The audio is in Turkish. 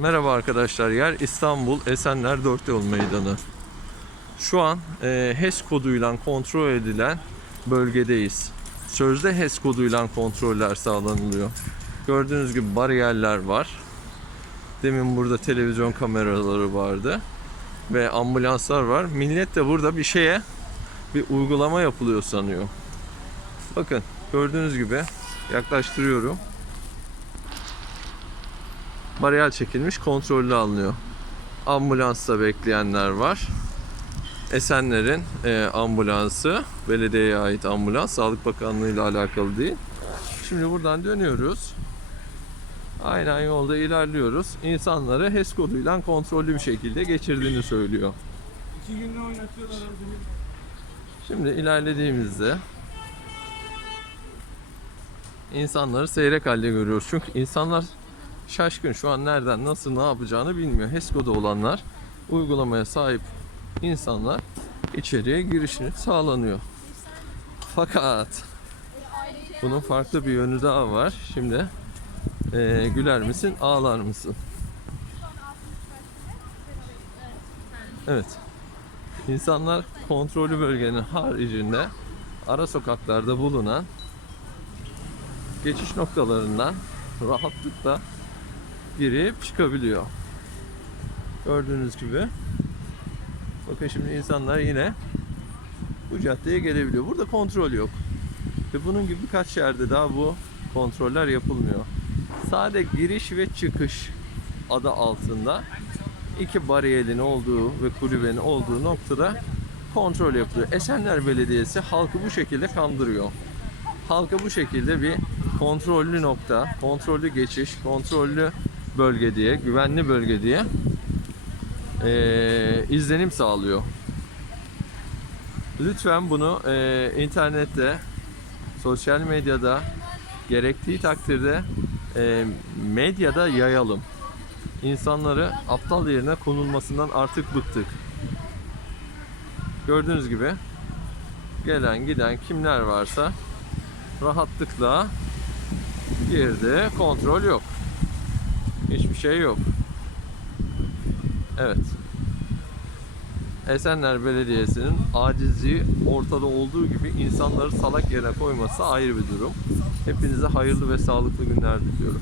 Merhaba arkadaşlar. Yer İstanbul Esenler 4 Yol Meydanı. Şu an e, HES koduyla kontrol edilen bölgedeyiz. Sözde HES koduyla kontroller sağlanılıyor. Gördüğünüz gibi bariyerler var. Demin burada televizyon kameraları vardı. Ve ambulanslar var. Millet de burada bir şeye bir uygulama yapılıyor sanıyor. Bakın gördüğünüz gibi yaklaştırıyorum. Bariyer çekilmiş kontrollü alınıyor. Ambulansta bekleyenler var. Esenler'in e, ambulansı, belediyeye ait ambulans, Sağlık Bakanlığı ile alakalı değil. Şimdi buradan dönüyoruz. Aynen yolda ilerliyoruz. İnsanları HES koduyla kontrollü bir şekilde geçirdiğini söylüyor. İki günde oynatıyorlar abi. Şimdi ilerlediğimizde insanları seyrek halde görüyoruz. Çünkü insanlar şaşkın şu an nereden nasıl ne yapacağını bilmiyor. HESCO'da olanlar uygulamaya sahip insanlar içeriye girişini sağlanıyor. Fakat bunun farklı bir yönü daha var. Şimdi eee, güler misin ağlar mısın? Evet. İnsanlar kontrollü bölgenin haricinde ara sokaklarda bulunan geçiş noktalarından rahatlıkla girip çıkabiliyor. Gördüğünüz gibi. Bakın şimdi insanlar yine bu caddeye gelebiliyor. Burada kontrol yok. Ve bunun gibi birkaç yerde daha bu kontroller yapılmıyor. Sade giriş ve çıkış adı altında iki bariyerin olduğu ve kulübenin olduğu noktada kontrol yapılıyor. Esenler Belediyesi halkı bu şekilde kandırıyor. Halka bu şekilde bir kontrollü nokta, kontrollü geçiş, kontrollü bölge diye, güvenli bölge diye eee, izlenim sağlıyor. Lütfen bunu eee, internette, sosyal medyada, gerektiği takdirde eee, medyada yayalım insanları aptal yerine konulmasından artık bıktık. Gördüğünüz gibi gelen giden kimler varsa rahatlıkla girdi. Kontrol yok. Hiçbir şey yok. Evet. Esenler Belediyesi'nin acizliği ortada olduğu gibi insanları salak yerine koyması ayrı bir durum. Hepinize hayırlı ve sağlıklı günler diliyorum.